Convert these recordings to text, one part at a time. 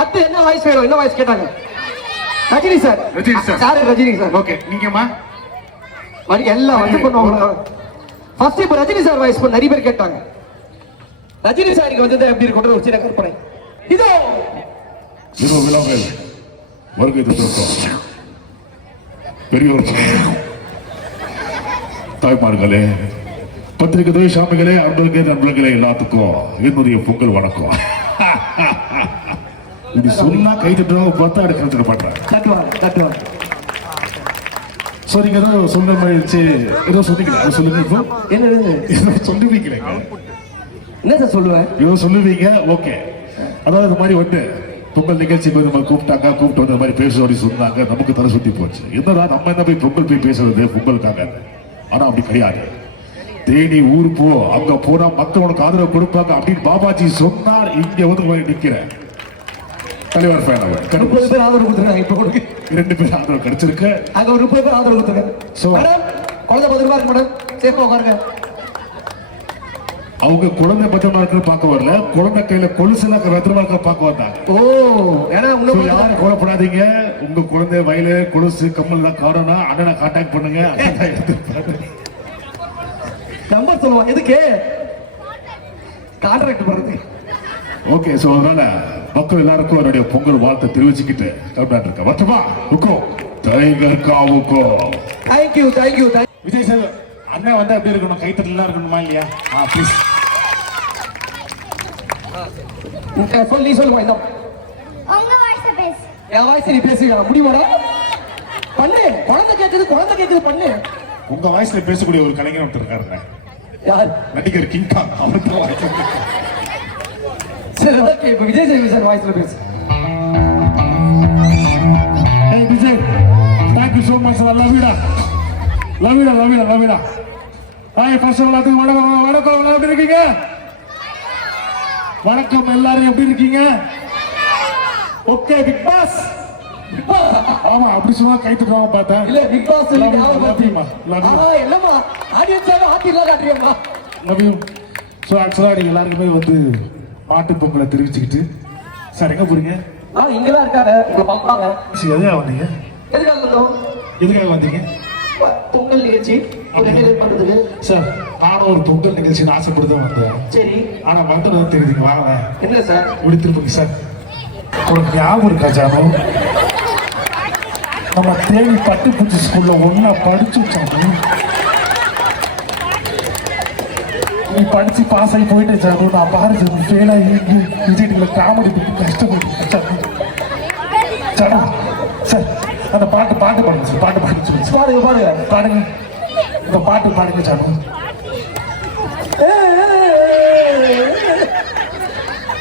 அத்து என்ன வாய்ஸ் வேணும்? என்ன வாய்ஸ் கேட்டாங்க? Rajini sir. Rajini sir. Sir Rajini sir. Okay, நீங்கம்மா எல்லாம் வந்து பண்ணுவாங்க. ஃபர்ஸ்ட் இப்போ ரஜினி சார் வாய்ஸ் பண்ண நிறைய பேர் கேட்டாங்க. ரஜினி சாருக்கு வந்து எப்படி இருக்கும் ஒரு சின்ன கற்பனை. இதோ விழாவில் வருகை தந்திருக்கோம் பெரியோர் தாய்மார்களே, பத்திரிகை துறை சாமிகளே, அன்பர்களே, நண்பர்களே, எல்லாத்துக்கும் என்னுடைய பொங்கல் வணக்கம். இது சொன்னா கை தட்டுறவங்க பார்த்தா எடுக்கிறதுக்கு பண்றேன். சோ நீங்க ஏதோ சொன்ன மாதிரி ஏதோ சொன்னீங்களா? சொல்லுங்க. இப்போ என்ன சொல்லுவீங்களே? என்ன சார் சொல்லுவேன்? ஏதோ சொல்லுவீங்க. ஓகே, அதாவது இந்த மாதிரி வந்து பொங்கல் நிகழ்ச்சி நம்ம கூப்பிட்டாங்க, கூப்பிட்டு வந்து மாதிரி பேசுவோடி சொன்னாங்க. நமக்கு தலை சுத்தி போச்சு. என்னடா நம்ம என்ன போய் பொங்கல் போய் பேசுறது பொங்கலுக்காக? ஆனா அப்படி கிடையாது. தேனி ஊர் போ, அங்க போனா மக்கள் உனக்கு ஆதரவு கொடுப்பாங்க அப்படின்னு பாபாஜி சொன்னார். இங்க வந்து நிக்கிறேன் தலைவர் ஃபேன். அவர் 30 பேர் ஆதரவு கொடுத்துருக்காங்க. இப்ப கொடுக்க 2 பேர் ஆதரவு கிடைச்சிருக்கு. அங்க ஒரு 30 பேர் ஆதரவு கொடுத்துருக்காங்க. சோ குழந்தை பத்திரமா இருக்கு மேடம், சேஃபா உட்காருங்க. அவங்க குழந்தை பத்திரமா இருக்கு பார்க்க வரல, குழந்தை கையில கொலுசுல பத்திரமா இருக்க பார்க்க வந்தாங்க. ஓ, ஏன்னா யாரும் கவலைப்படாதீங்க. உங்க குழந்தை வயலு கொலுசு கம்மல் தான் காரணம். அண்ணனை கான்டாக்ட் பண்ணுங்க. நம்பர் சொல்லுவாங்க. எதுக்கு? கான்ட்ராக்ட் பண்றது. ஓகே, சோ அதனால மக்கள் எல்லாருக்கும் என்னுடைய பொங்கல் வாழ்த்தை தெரிவிச்சுக்கிட்டு கவுண்டான் இருக்க வட்டமா இருக்கும். டைகர் காவுக்கோ தேங்க்யூ. விஜய் சார் அண்ணா வந்து அப்படி இருக்கணும், கைத்தட்டலாம் இருக்கணுமா இல்லையா? ப்ளீஸ் சொல்லி சொல்லுவா. இந்த உங்க வாய்ஸ் பேசு. என் வாய்ஸ் நீ பேசுவா முடியுமாடா? பண்ணு. குழந்தை கேக்குது பண்ணு. உங்க வாய்ஸ்ல பேசக்கூடிய ஒரு கலைஞர் ஒருத்தர் இருக்காருங்க. யார்? நடிகர் கிங் காங். அவருக்கு சரி, ஓகே. இப்போ விஜய் சேவி சார் வாய்ஸ்ல பேசு. Hey Vijay, thank you so much. Love you. Hi, first of all, வணக்கம். எப்படி இருக்கீங்க? வணக்கம் எல்லாரும், எப்படி இருக்கீங்க? Okay, big boss. ஆமா, அப்படி சொன்னா கை தட்டுவாங்க பார்த்தேன். இல்ல, பிக் பாஸ் சொல்லி ஞாபகப்படுத்திமா. இல்லம்மா, ஆடியன்ஸாக ஆட்டிலாம் காட்டுறியம்மா. Love you. ஸோ ஆக்சுவலாக நீங்கள் எல்லாருக்குமே வந்து மாட்டு பொங்கலை தெரிவிச்சுக்கிட்டு சார் எங்கே போறீங்க? இங்கதான் இருக்காங்க, உங்களை பார்ப்பாங்க. சரி, எதுக்காக வந்தீங்க? எதுக்காக வந்தீங்க? பொங்கல் நிகழ்ச்சி பண்றதுக்கு. சார், நானும் ஒரு பொங்கல் நிகழ்ச்சின்னு ஆசைப்படுத்த வந்தேன். சரி, ஆனா வந்துடுறது தெரியுதுங்க. வாங்க. என்ன சார்? இப்படி திருப்பி சார், உனக்கு ஞாபகம் இருக்கா ஜானு? நம்ம தேனி பட்டுப்பூச்சி ஸ்கூல்ல ஒன்னா படிச்சு வச்சாங்க. நீ படிச்சு பாஸ் ஆகி போயிட்டே ஜானு. நான் பாரு ஃபெயில் ஆகி விஜய் காமெடி கஷ்டப்பட்டு ஜானு. சார், அந்த பாட்டு பாடுங்க சார். பாடுங்க. இந்த பாட்டு பாடுங்க ஜானு.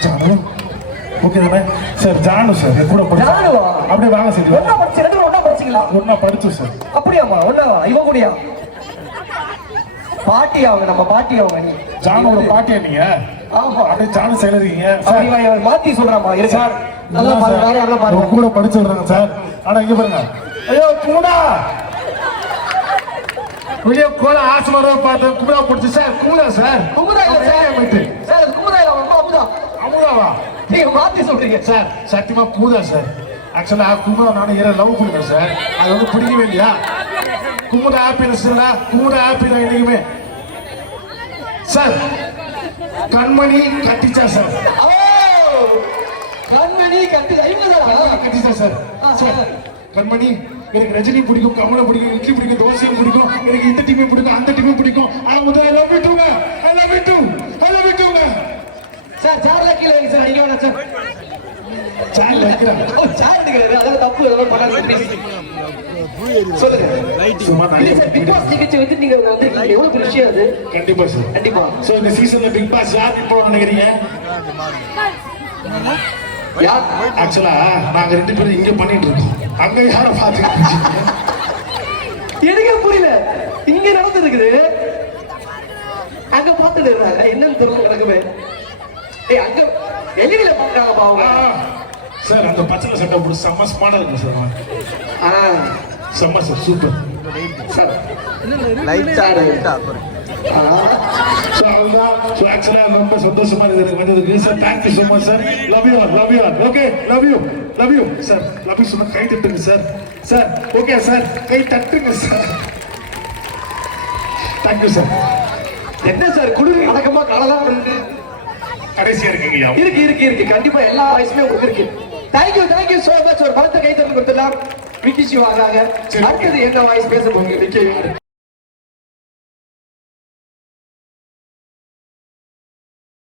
ஜானு ஓகே தானே சார்? ஜானு சார் கூட படிச்சு அப்படியே வாங்க சார். ஒன்னா படிச்சோம் சார். அப்படியாமா? ஒன்னாவா? இவன் கூடயா? பாட்டி அவங்க, நம்ம பாட்டி அவங்க. நீ ஜானோட பாட்டியா நீங்க? ஆமா, அப்படியே ஜானு செயலறீங்க. மாத்தி சொல்றாமா. இரு சார், கூட படிச்சு விடுறாங்க சார். ஆனா இங்க பாருங்க. ஐயோ கூடா வெளியே கோல ஆசமரோ பார்த்து கூடா பிடிச்சி சார். கூடா சார்? அமுதாவா? நீங்க மாத்தி சொல்றீங்க சார். சத்தியமா கூதா சார். ஆக்சுவலா குமுதா நானும் ஏற லவ் பண்ணுறேன் சார். அது வந்து பிடிக்கவே இல்லையா? குமுதா ஹாப்பினஸ் இல்ல, குமுதா ஹாப்பி தான் என்னைக்குமே சார். கண்மணி கட்டிச்சா சார். கண்மணி கட்டிச்சா சார். கண்மணி எனக்கு ரஜினி பிடிக்கும், கமலை பிடிக்கும், இட்லி பிடிக்கும், தோசை பிடிக்கும், எனக்கு இந்த டீமே பிடிக்கும், அந்த டீமே பிடிக்கும். ஆனா முதல்ல I love you too. Sir, சேர்ல கீழ வைங்க சார். அடிக்க வேணாம் சார். சேர்ல வைக்கிறேன். சேர் எடுக்கிறது அதெல்லாம் தப்பு. அதெல்லாம் பண்ணாதீங்க. சொல்லுங்க. பிக் பாஸ் நிகழ்ச்சி வந்து நீங்க வந்து எவ்வளவு புடிச்சியா? அது கண்டிப்பா சார், கண்டிப்பா. சோ இந்த சீசன்ல பிக் பாஸ் யார் இப்போ நினைக்கிறீங்க? யார்? ஆக்சுவலா நாங்க 2 பேரும் இங்க பண்ணிட்டு இருக்கோம். அங்க யாரை பாத்துக்கிட்டு எனக்கு புரியல. இங்க நடந்துருக்குது, அங்க பாத்துட்டு இருக்காங்க. என்னன்னு தெரியல கிடக்குமே. அங்க வெளியில பாக்குறாங்க பாவங்க சார். அந்த பச்சை சட்டை போட்டு செம்ம ஸ்மார்ட்டா இருக்கு சார். செம்ம சார், சூப்பர் சார். So, அதுதான். So, actually, ரொம்ப சந்தோஷமா இருக்குது எனக்கு வந்ததுக்கு. Sir, thank you so much, sir. Love you all, love you all. Okay, love you, love you. Sir, love you சொன்னா கை தட்டுங்க sir. Sir, okay sir, கை தட்டுங்க sir. Thank you sir. என்ன சார் குளிர் அடக்கமா காலலாம் இருக்கு கடைசியா இருக்கீங்க. இருக்கு கண்டிப்பா எல்லா வயசுமே உங்களுக்கு இருக்கு. Thank you so much. ஒரு பலத்த கைத்தறல் கொடுத்துடலாம். விக்கி சிவாக அடுத்தது என்ன வாய்ஸ் பேச போங்க விக்கி